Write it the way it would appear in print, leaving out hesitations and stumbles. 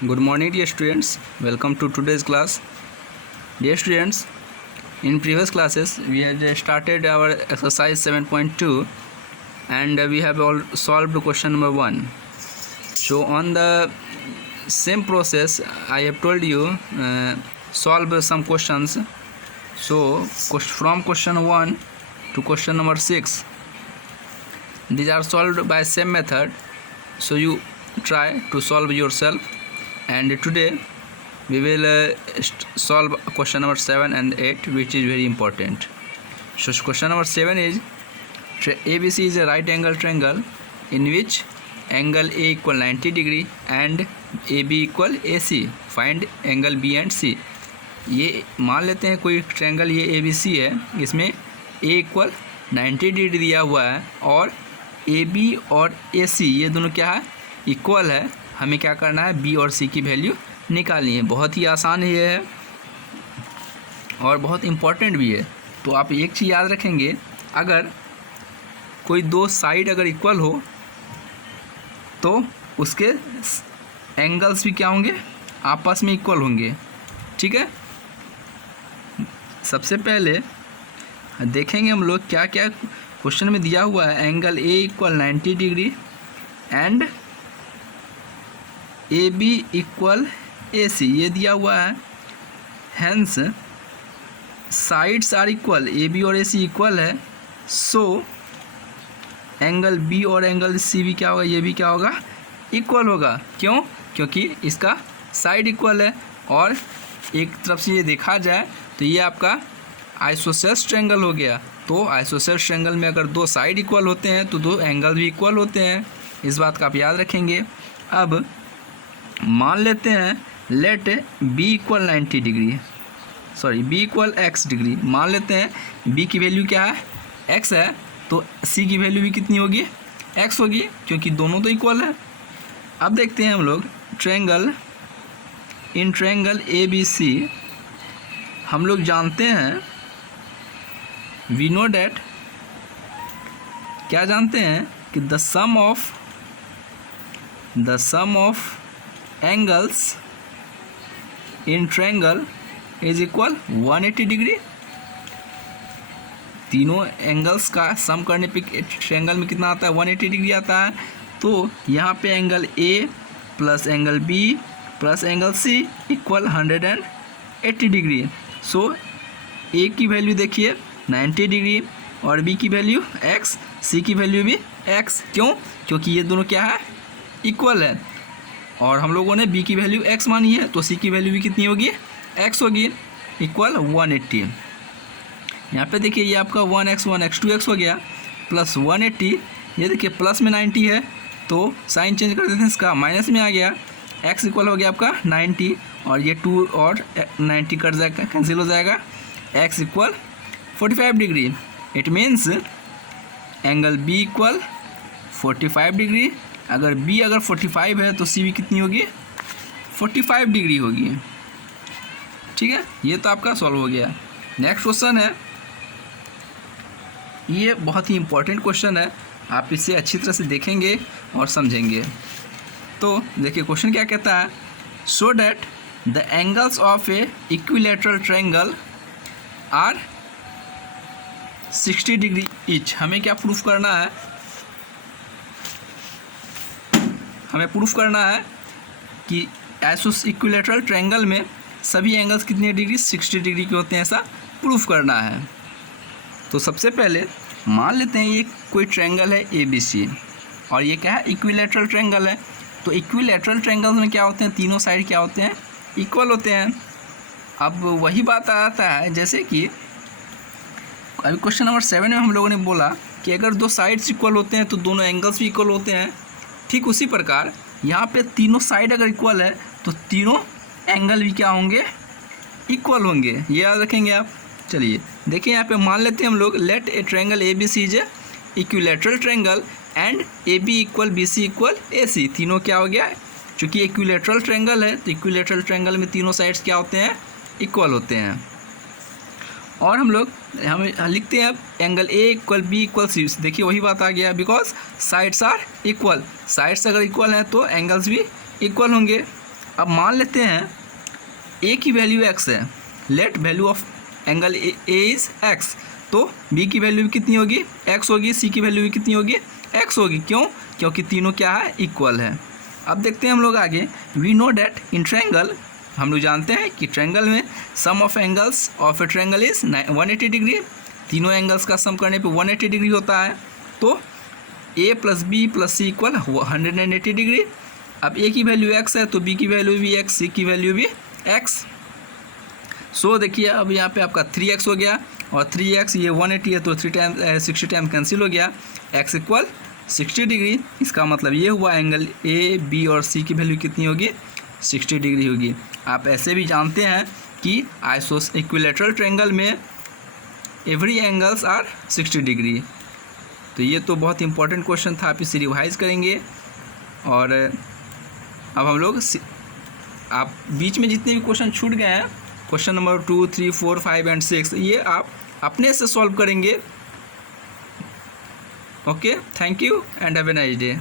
Good morning, dear students. Welcome to today's class. Dear students, in previous classes we had started our exercise 7.2 and we have all solved question number 1. So on the same process I have told you solve some questions. So from question 1 to question number 6, these are solved by same method. So you try to solve yourself. And today we will solve question number 7 and 8, which is very important. So question number 7 is ABC is a right angle triangle in which angle A equal 90 degree and AB equal AC. Find angle B and C. ये मान लेते हैं कोई triangle ये ABC है, इसमें A equal 90 degree दिया हुआ है और AB और AC ये दोनों क्या है, इक्वल है. हमें क्या करना है, B और C की वैल्यू निकालनी है. बहुत ही आसान ये है और बहुत इम्पॉर्टेंट भी है. तो आप एक चीज़ याद रखेंगे, अगर कोई दो साइड अगर इक्वल हो तो उसके एंगल्स भी क्या होंगे, आपस में इक्वल होंगे. ठीक है, सबसे पहले देखेंगे हम लोग क्या क्या क्वेश्चन में दिया हुआ है. Angle A equal 90 degree and AB equal AC ये दिया हुआ है. Hence sides are equal, AB और AC इक्वल है. सो एंगल B और एंगल C भी क्या होगा, ये भी क्या होगा, इक्वल होगा. क्यों? क्योंकि इसका साइड इक्वल है. और एक तरफ से ये देखा जाए तो ये आपका आइसोसेलेस ट्रायंगल हो गया. तो आइसोसेलेस ट्रायंगल में अगर दो साइड इक्वल होते हैं तो दो एंगल भी इक्वल होते हैं. इस बात का आप याद रखेंगे. अब मान लेते हैं let B equal 90 degree, sorry B equal x degree. मान लेते हैं B की वैल्यू क्या है, x है, तो C की वैल्यू भी कितनी होगी, x होगी, क्योंकि दोनों तो इक्वल है. अब देखते हैं हम लोग ट्रायंगल, इन ट्रायंगल ABC हम लोग जानते हैं, वी नो डैट, क्या जानते हैं कि the sum of angles in triangle is equal 180 degree. तीनों एंगल्स का सम करने पे ट्रायंगल में कितना आता है, 180 डिग्री आता है. तो यहाँ पे angle A plus angle B plus angle C equal 180 degree. So A की वैल्यू देखिए 90 डिग्री और B की वैल्यू x, C की वैल्यू भी x. क्यों? क्योंकि ये दोनों क्या है, इक्वल है. और हम लोगों ने B की वैल्यू x मानी है, तो C की वैल्यू भी कितनी होगी, x होगी, इक्वल 180. यहाँ पे देखिए ये आपका 1x 2x हो गया प्लस 180. ये देखिए प्लस में 90 है तो साइन चेंज कर देते हैं, इसका माइनस में आ गया. x इक्वल हो गया आपका 90 और ये 2 और 90 कट जाएगा, कैंसिल हो जाएगा. x equal 45 degree. It means angle B equal 45 degree. अगर B अगर 45 है तो C भी कितनी होगी, 45 डिग्री होगी. ठीक है, ये तो आपका सॉल्व हो गया. नेक्स्ट क्वेश्चन है, ये बहुत ही इंपॉर्टेंट क्वेश्चन है, आप इसे अच्छी तरह से देखेंगे और समझेंगे. तो देखिए क्वेश्चन क्या कहता है, so that the angles of a equilateral triangle are 60 degree each. हमें क्या प्रूफ करना है, हमें प्रूफ करना है कि आइसोस इक्विलैटरल ट्रायंगल में सभी एंगल्स कितने डिग्री, 60 डिग्री के होते हैं, ऐसा प्रूफ करना है. तो सबसे पहले मान लेते हैं ये कोई ट्रायंगल है ABC और ये क्या है, इक्विलैटरल ट्रायंगल है. तो इक्विलैटरल ट्रायंगल्स में क्या होते हैं, तीनों साइड क्या होते हैं, इक्वल होते हैं. अब वही बात आता है जैसे कि अभी क्वेश्चन नंबर 7 में हम लोगों ने बोला कि अगर दो साइड्स इक्वल होते हैं तो दोनों एंगल्स भी इक्वल होते हैं. ठीक उसी प्रकार यहाँ पे तीनों साइड अगर इक्वल है तो तीनों एंगल भी क्या होंगे, इक्वल होंगे. ये याद रखेंगे आप. चलिए देखिए यहाँ पे मान लेते हैं हम लोग, let a triangle ABC is a equilateral triangle and AB equal BC equal AC. तीनों क्या हो गया, चूँकि इक्विलैटरल ट्रायंगल है तो इक्विलैटरल ट्रायंगल में तीनों साइड्स क्या होते हैं, इक्वल होते हैं. और हम लिखते हैं अब angle A equal B equal C. देखिए वही बात आ गया, because sides are equal. Sides अगर इक्वल हैं तो एंगल्स भी इक्वल होंगे. अब मान लेते हैं ए की वैल्यू एक्स है, let value of angle A is X, तो बी की वैल्यू भी कितनी होगी, एक्स होगी, सी की वैल्यू भी कितनी होगी, एक्स होगी। क्यों? क्योंकि तीनों क्या है, इक्वल है। अब देखते हैं हम लोग आगे, we know that in triangle, हम लोग जानते हैं कि ट्रायंगल में sum of angles of a triangle is 180 degree, तीनों एंगल्स का सम करने पे 180 डिग्री होता है। तो A plus B plus C equal 180 degree. अब ए की वैल्यू एक्स है तो बी की वैल्यू भी एक्स, सी की वैल्यू भी एक्स। सो देखिए अब यहाँ पे आपका 3x हो गया और 3x ये 180 है तो 3 टाइम 60 टाइम कैंसिल हो गया, x इक्वल 60 डिग्री। इसका मतलब ये हुआ एंगल ए बी और सी की वैल्यू कितनी होगी, 60 डिग्री होगी। आप ऐसे भी जानते हैं कि आइसोस इक्विलेटरल ट्रायंगल में एवरी एंगल्स आर 60 डिग्री। तो ये तो बहुत इंपॉर्टेंट क्वेश्चन था, आप इसे रिवाइज करेंगे। और अब हम लोग आप बीच में जितने भी क्वेश्चन छूट गए हैं, क्वेश्चन नंबर 2, 3, 4, 5 एंड 6, ये आप अपने से सॉल्व करेंगे। Okay, thank you and have a nice day.